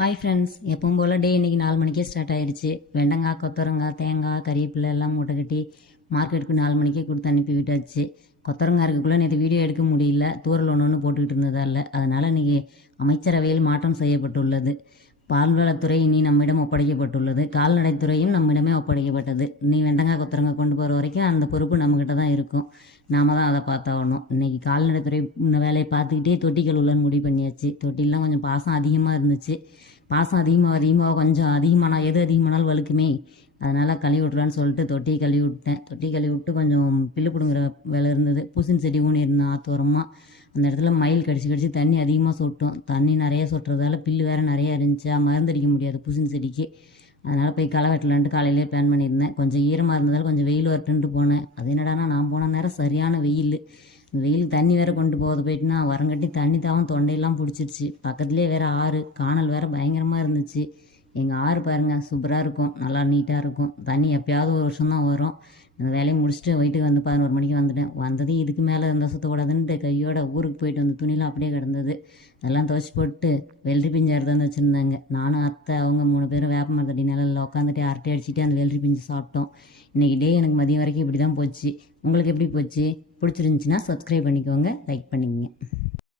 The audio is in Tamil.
ஹாய் ஃப்ரெண்ட்ஸ், எப்பவும் போல் டே இன்றைக்கி 4 மணிக்கே ஸ்டார்ட் ஆயிடுச்சு. வெண்டங்காய், கொத்தவரங்காய், தேங்காய், கறிவேப்பிலை எல்லாம் மூட்டை கட்டி மார்க்கெட்டுக்கு 4 மணிக்கே கொடுத்து அனுப்பி விட்டாச்சு. கொத்தவரங்காய் இருக்குள்ளே நேற்று வீடியோ எடுக்க முடியல, தூரல் ஒன்று போட்டுக்கிட்டு இருந்ததால். அதனால் இன்றைக்கி அமைச்சரவையில் மாற்றம் செய்யப்பட்டுள்ளது. பால்வளத்துறை இனி நம்மிடம் ஒப்படைக்கப்பட்டுள்ளது. கால்நடைத்துறையும் நம்மிடமே ஒப்படைக்கப்பட்டது. நீ வெண்டங்காய், கொத்தவரங்காய் கொண்டு போகிற வரைக்கும் அந்த பொறுப்பு நம்மக்கிட்ட தான் இருக்கும். நாம தான் அதை பார்த்தாகணும். இன்றைக்கி கால்நடைத்துறை இந்த வேலையை பார்த்துக்கிட்டே தொட்டி கழுவலன்னு முடிவு பண்ணியாச்சு. தொட்டிலாம் கொஞ்சம் பாசம் அதிகமாக இருந்துச்சு. பாசம் அதிகமாக கொஞ்சம் அதிகமான எது அதிகமானாலும் வழுக்குமே, அதனால் கழுவி விட்றான்னு சொல்லிட்டு தொட்டியை கழுவி விட்டேன். தொட்டி கழுவி விட்டு கொஞ்சம் பில்லு பிடுங்குற வேலை இருந்தது. பூசணி செடி ஊனி இருந்தேன் ஆத்தோரமாக. அந்த இடத்துல மயில் கடிச்சு தண்ணி அதிகமாக சொட்டும். தண்ணி நிறைய சொட்டுறதால பில்லு வேறு நிறையா இருந்துச்சு. மருந்தடிக்க முடியாது பூசணி செடிக்கு. அதனால் போய் களை வெட்டலான்ட்டு காலையிலே பிளான் பண்ணியிருந்தேன். கொஞ்சம் ஈரமாக இருந்ததால் கொஞ்சம் வெயில் வரட்டுன்ட்டு போனேன். அது என்னடானா நான் போன நேரம் சரியான வெயில். வெயில் தண்ணி வேறு கொண்டு போகிறது போயிட்டுனா வரங்கட்டி தண்ணி தாவும் தொண்டையெல்லாம் பிடிச்சிருச்சு. பக்கத்துலேயே வேறு ஆறு, காணல் வேறு பயங்கரமாக இருந்துச்சு. எங்கள் ஆறு பாருங்கள் சூப்பராக இருக்கும், நல்லா நீட்டாக இருக்கும். தண்ணி எப்போயாவது ஒரு வருஷம் தான் வரும். அந்த வேலையை முடிச்சுட்டு வீட்டுக்கு வந்து 11 மணிக்கு வந்துட்டேன். வந்தது இதுக்கு மேலே இருந்தால் சுற்றக்கூடாதுன்ட்டு கையோட ஊருக்கு போயிட்டு வந்து துணிலாம் அப்படியே கிடந்தது. அதெல்லாம் துவைச்சி போட்டு வெள்ளரி பிஞ்சு அறுத்து வச்சுருந்தாங்க. நானும் அத்தை அவங்க 3 பேரும் வேப்ப மரத்தடி நிழலில் உட்காந்துட்டு அரட்டை அடிச்சுட்டு அந்த வெள்ளரி பிஞ்சு சாப்பிட்டோம். இன்றைக்கி டே எனக்கு மதியம் வரைக்கும் இப்படி தான் போச்சு. உங்களுக்கு எப்படி போச்சு? பிடிச்சிருந்துச்சின்னா சப்ஸ்கிரைப் பண்ணிக்கோங்க, லைக் பண்ணிக்கோங்க.